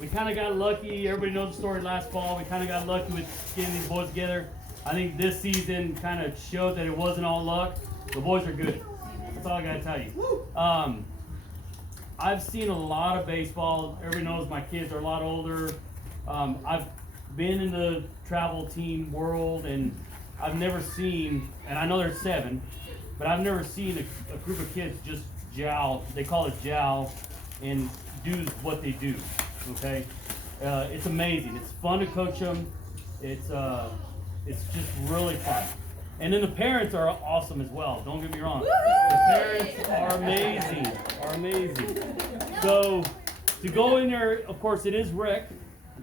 we kind of got lucky. Everybody knows the story last fall. We kind of got lucky with getting these boys together. I think this season kind of showed that it wasn't all luck. The boys are good. That's all I got to tell you. I've seen a lot of baseball. Everybody knows my kids are a lot older. I've been in the travel team world, and I've never seen, and I know there's 7, but I've never seen a group of kids just jowl. They call it jowl, and do what they do. Okay, it's amazing. It's fun to coach them. It's just really fun. And then the parents are awesome as well. Don't get me wrong. The parents are amazing. So to go in there, of course, it is rec,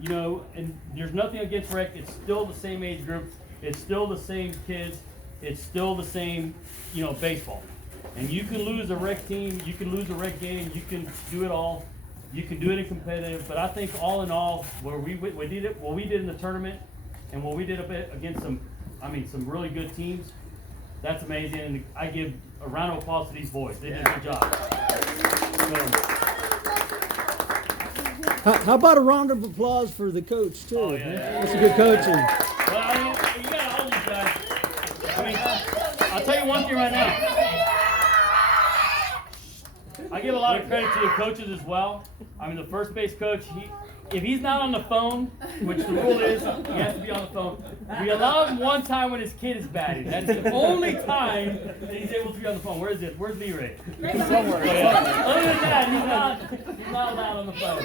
you know, and there's nothing against rec. It's still the same age group. It's still the same kids. It's still the same, you know, baseball. And you can lose a rec team. You can lose a rec game. You can do it all. You can do it in competitive. But I think all in all, what we did in the tournament, and what we did against some really good teams, that's amazing. And I give a round of applause to these boys. They did a good job. How about a round of applause for the coach, too? Oh, yeah. That's a good coaching. Well, I mean, you got all these guys. I mean, I'll tell you one thing right now. I give a lot of credit to the coaches as well. I mean, the first base coach, if he's not on the phone, which the rule is, he has to be on the phone. We allow him one time when his kid is batting. That's the only time that he's able to be on the phone. Where is it? Where's Lee-Ray? Somewhere. Other than that, he's not allowed on the phone.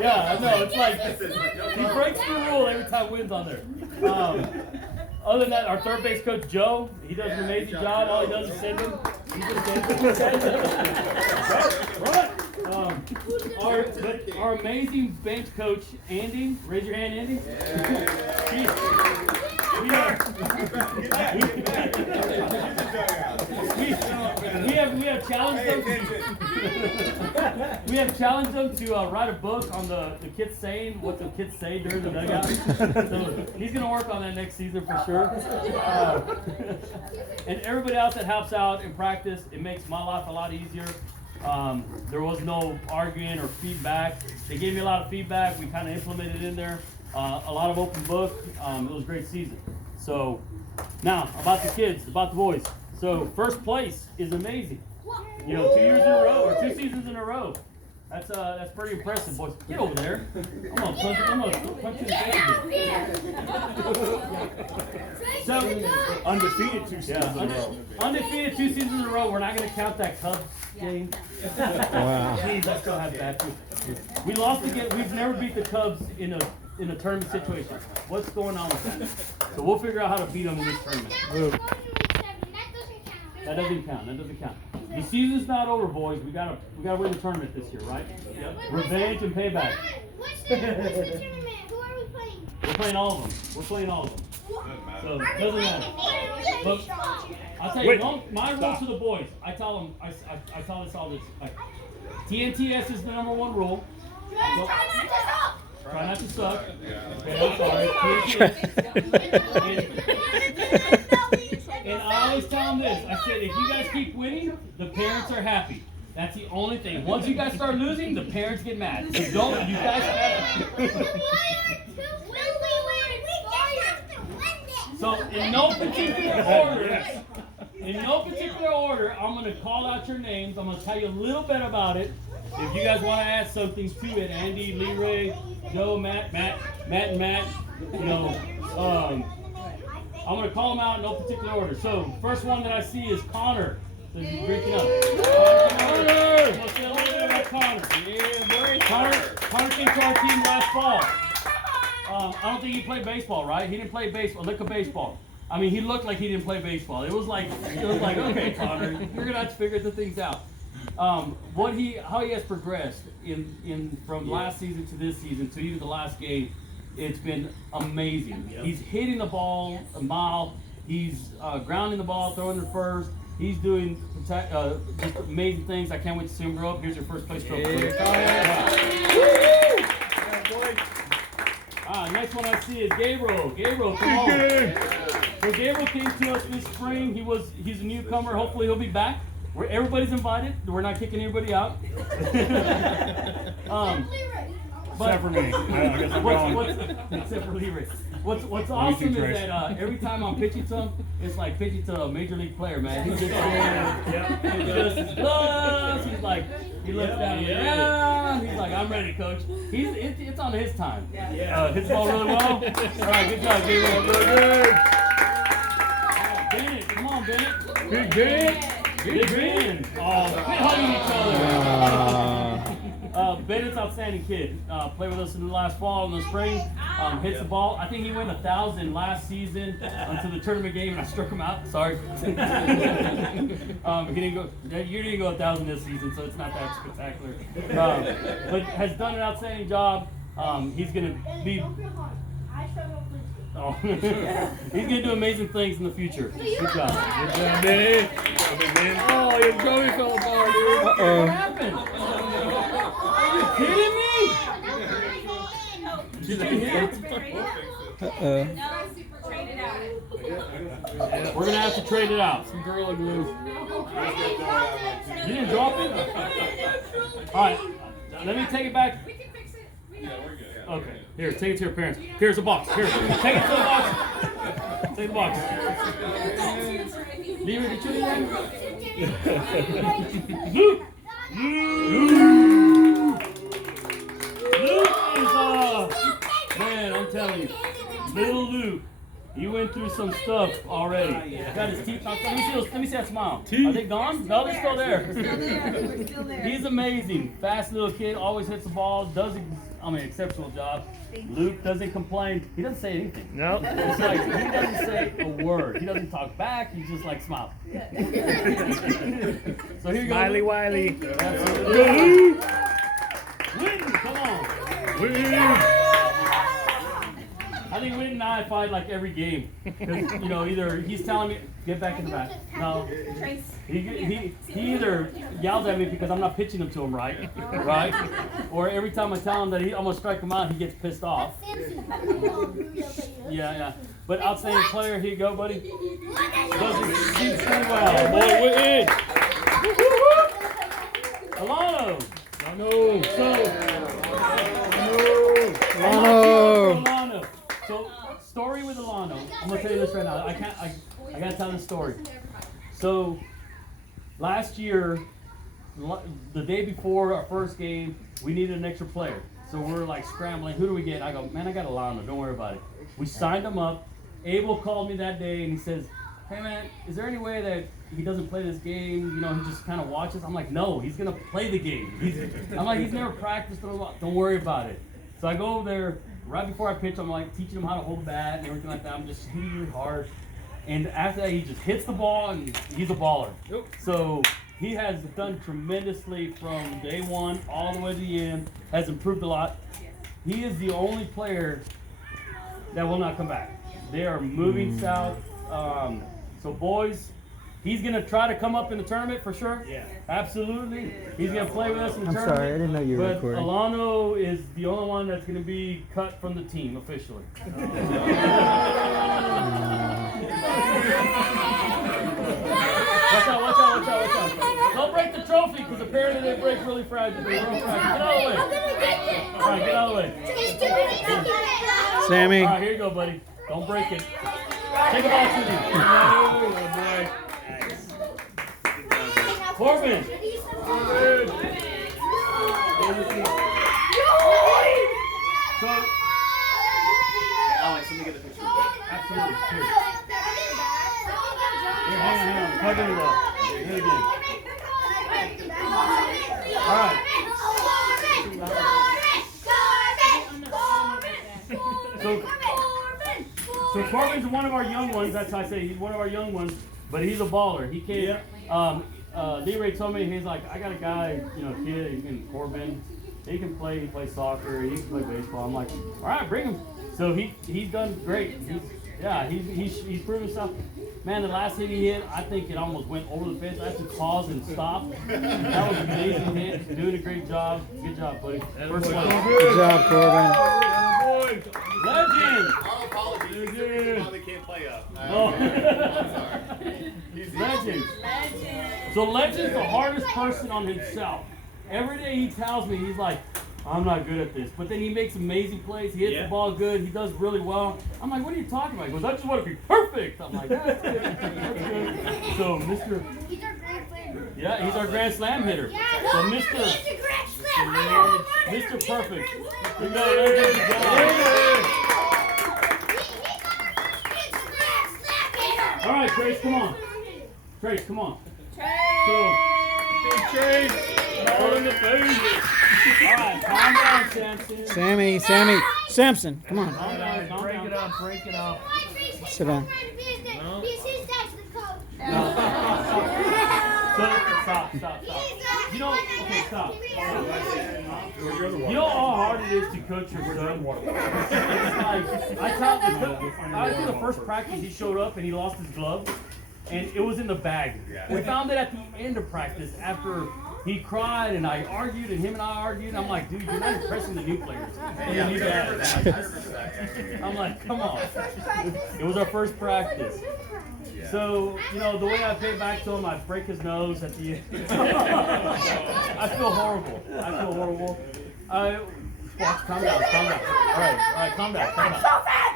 Yeah, I know. It's like he breaks the rule every time Wynn's on there. Other than that, our third base coach, Joe, he does an amazing job. All he does is send him. He's just send him. Right. Our amazing bench coach, Andy. Raise your hand, Andy. We have challenged them. We have challenged them to write a book on the kids saying what the kids say during the dugout. So he's going to work on that next season for sure. And everybody else that helps out in practice, it makes my life a lot easier. There was no arguing or feedback. They gave me a lot of feedback. We kind of implemented in there. A lot of open book. It was a great season. So now about the kids, about the boys. So first place is amazing. You know, 2 years in a row or 2 seasons in a row. That's pretty impressive, boys. Get over there. I'm gonna punch you in the face. So Undefeated 2 seasons in a row. Undefeated 2 seasons in a row. We're not gonna count that Cubs game. Wow. Please, let's go have that too. We lost again. We've never beat the Cubs in a tournament situation. What's going on with that? So we'll figure out how to beat them in this tournament. That doesn't count. The season's not over, boys. We gotta win the tournament this year, right? Yep. Revenge and payback. What's the tournament? Who are we playing? We're playing all of them. So it doesn't matter. But I'll tell you, my rule to the boys. I tell them, I tell us all this. Like, TNTS is the #1 rule. Try not to suck. Okay, I'm sorry. And I always tell them this. I said, if you guys keep winning, the parents are happy. That's the only thing. Once you guys start losing, the parents get mad. So don't, you guys So in no particular order, I'm going to call out your names. I'm going to tell you a little bit about it. If you guys want to add something to it, Andy, Lee-Ray, Joe, Matt, you know, I'm going to call them out in no particular order. So, first one that I see is Connor. So he's drinking up. Connor! Let's get a little bit about Connor. Connor came to our team last fall. I don't think he played baseball, right? He didn't play baseball, lick of baseball. I mean, he looked like he didn't play baseball. It was like, okay, Connor, you're going to have to figure the things out. How he has progressed from last season to this season to even the last game, it's been amazing. Yep. He's hitting the ball a mile. He's grounding the ball, throwing it first. He's doing just amazing things. I can't wait to see him grow up. Here's your first place trophy. Next one I see is Gabriel. Gabriel, come on. So Gabriel came to us this spring. He's a newcomer. Hopefully he'll be back. Everybody's invited. We're not kicking anybody out. Except for me. I guess I'm going. Except for Leroy. What's awesome is Trace. that every time I'm pitching to him, it's like pitching to a major league player, man. He just he does his gloves. He's like, he looks down around. He's like, I'm ready, coach. It's on his time. Hits the ball really well. All right, good job, Gabriel. Really good. Bennett, come on, Bennett. Big Ben. Big Ben. Oh, quit hugging each other. Bennett's outstanding kid. Played with us in the last fall and the spring. Hits the ball. I think he went 1,000 last season until the tournament game, and I struck him out. Sorry. He didn't go. You didn't go 1,000 this season, so it's not that spectacular. But has done an outstanding job. He's gonna be. Oh. He's gonna do amazing things in the future. Good job. Good job, Benny. Oh, your trophy fell apart, dude. What happened? Are you kidding me? Did you hear? We're gonna have to trade it out. Some Gorilla Glue. You didn't drop it? Alright, let me take it back. Okay, here, take it to your parents. Here's the box. Here, take it to the box. Take the box. Leave it to you. Luke! Luke is man, I'm telling you, little Luke, he went through some stuff already. Got his teeth knocked out. Let me see that smile. Are they gone? No, they're still there. He's amazing. Fast little kid, always hits the ball, exceptional job. Luke doesn't complain. He doesn't say anything. No. It's like he doesn't say a word. He doesn't talk back. He's just like smile. So here you go. Smiley Wiley. Whitten, come on. I think Whitten and I fight like every game. Either he's telling me, get back in the back. No. He either yells at me because I'm not pitching him to him right? Or every time I tell him that he almost strike him out, he gets pissed off. Yeah. But outstanding player, here you go, buddy. Does extremely well. Boy, Whitten. Alano. Alano. So, story with Alano. I'm gonna tell you this right now. I gotta tell this story. So, last year, the day before our first game, we needed an extra player. So we're like scrambling. Who do we get? I go, man, I got Alano. Don't worry about it. We signed him up. Abel called me that day and he says, hey man, is there any way that he doesn't play this game? He just kind of watches. I'm like, no, he's gonna play the game. I'm like, he's never practiced. Don't worry about it. So I go over there right before I pitch. I'm like teaching him how to hold the bat and everything like that. I'm just hitting really hard. And after that, he just hits the ball and he's a baller. So he has done tremendously from day one all the way to the end. Has improved a lot. He is the only player that will not come back. They are moving south. So boys, he's gonna try to come up in the tournament for sure. Yeah, absolutely. He's gonna play with us in the tournament. Sorry, I didn't know you were recording. But Alano is the only one that's gonna be cut from the team officially. Watch out. Don't break the trophy because apparently they break really fragile. Get out of the way. All right, get out of the way. Sammy. All right, here you go, buddy. Don't break it. Take a box with you. Oh, boy. Corbin. So, Alex, let me get a picture. absolutely. Here, hang on. Plug into that. Do it again. All right. So Corbin's one of our young ones. That's how I say he's one of our young ones. But he's a baller. He can't. Leroy told me, he's like, I got a guy, kid. He can Corbin. He can play. He plays soccer. He can play baseball. I'm like, all right, bring him. So he's done great. He's proven himself. Man, the last hit he hit, I think it almost went over the fence. I had to pause and stop. That was an amazing hit. Doing a great job. Good job, buddy. First one. Good job, Corbin. Legend. Our apologies. He's they can't play up. Oh. I'm sorry. Legend. So Legend's the hardest person on himself. Every day he tells me, he's like, I'm not good at this. But then he makes amazing plays. He hits the ball good. He does really well. I'm like, what are you talking about? He goes, I just want to be perfect. I'm like, that's good. That's good. So, Mr. He's our grand slam. Yeah, he's our Grand Slam hitter. Yeah, So, no, he's Mr. a grand slam. I know, I'm Mr. He's a Perfect. grand slam. You know, there's a job. All right, Trace, come on. Trace, come on. So, Chase. Ball in the face. all right, calm down, Samson. Samson, come on. Calm down, calm Break down. it up, break it up. Sit down. He's his dad's the coach. So, stop. You know, okay, stop. You know how hard it is to coach your son? It's like, I was in the first practice, he showed up and he lost his glove, and it was in the bag. We found it at the end of practice after he cried and I argued and him and I argued. I'm like, dude, you're not impressing the new players. And the new guys. I'm like, come on. It was our first practice. So, you know, the way I pay back to him, I break his nose at the end. I feel horrible. Calm down. All right, calm down.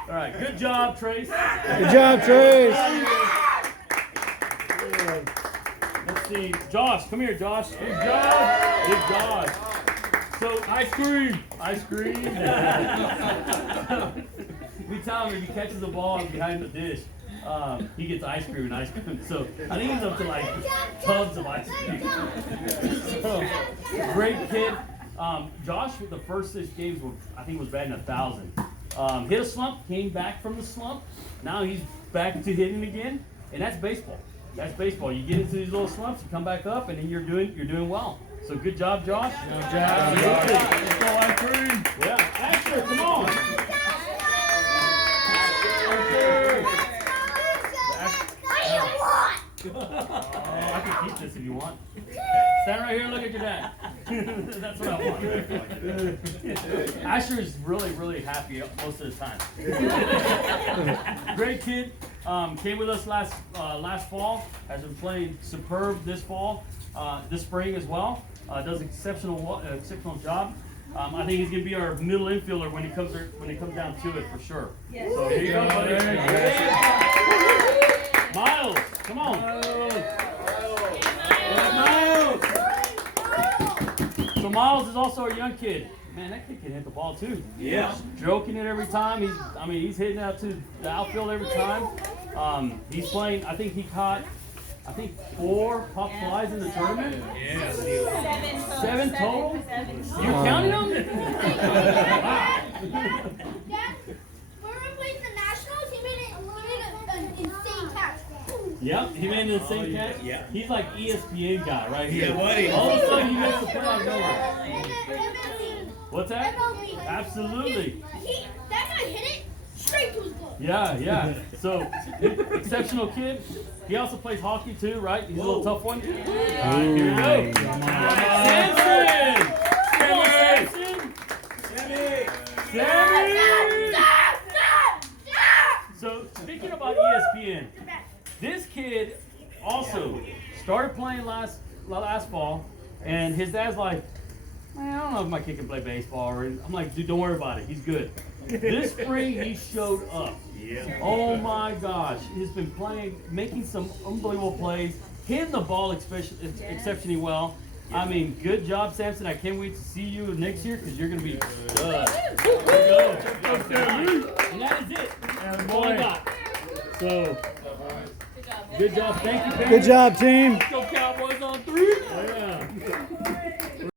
All right, good job, Trace. Good job, Trace. Let's see. Josh, come here, Josh. Good job. So, ice cream. We tell him if he catches the ball behind the dish, he gets ice cream. So, I think he's up to like tubs of ice cream. So, great kid. Josh, with the first 6 games, I think was batting 1,000. Hit a slump, came back from the slump. Now he's back to hitting again, and that's baseball. You get into these little slumps, you come back up, and then you're doing well. So good job, Josh. Good job, Josh. Let's go, ice cream. Yeah, Asher, come on. I can keep this if you want. Stand right here and look at your dad. That's what I want. Asher is really happy most of the time. Great kid. Came with us last fall. Has been playing superb this spring as well. Does an exceptional job. I think he's gonna be our middle infielder when he comes down to it for sure. Yes. So here you go, buddy. Miles, come on. So Miles is also a young kid. Man, that kid can hit the ball too. Yeah. Stroking it every time. He's hitting out to the outfield every time. He's playing. I think he caught 4 pop flies in the tournament. Yeah. 7 total. You counting them? Dad, when we were playing the Nationals, he made an insane catch. Yep, he made an insane catch. Yeah. He's like ESPN guy right here. Yeah, buddy. All of a sudden he makes a play out of nowhere. What's that? Absolutely. That guy hit it straight to his goal. Yeah. So, exceptional kid. He also plays hockey too, right? He's a little tough one. All right, here we go. Samson! Come on, Samson! Sammy! So, speaking about ESPN, this kid also started playing last fall, and his dad's like, man, I don't know if my kid can play baseball. I'm like, dude, don't worry about it. He's good. This spring, he showed up. Yeah. Oh my gosh. He's been playing, making some unbelievable plays, hitting the ball exceptionally well. I mean, good job, Samson. I can't wait to see you next year because you're going to be good. There you go. And that is it. That's all I got. So, good job. Thank you, parents. Good job, team. Let's go,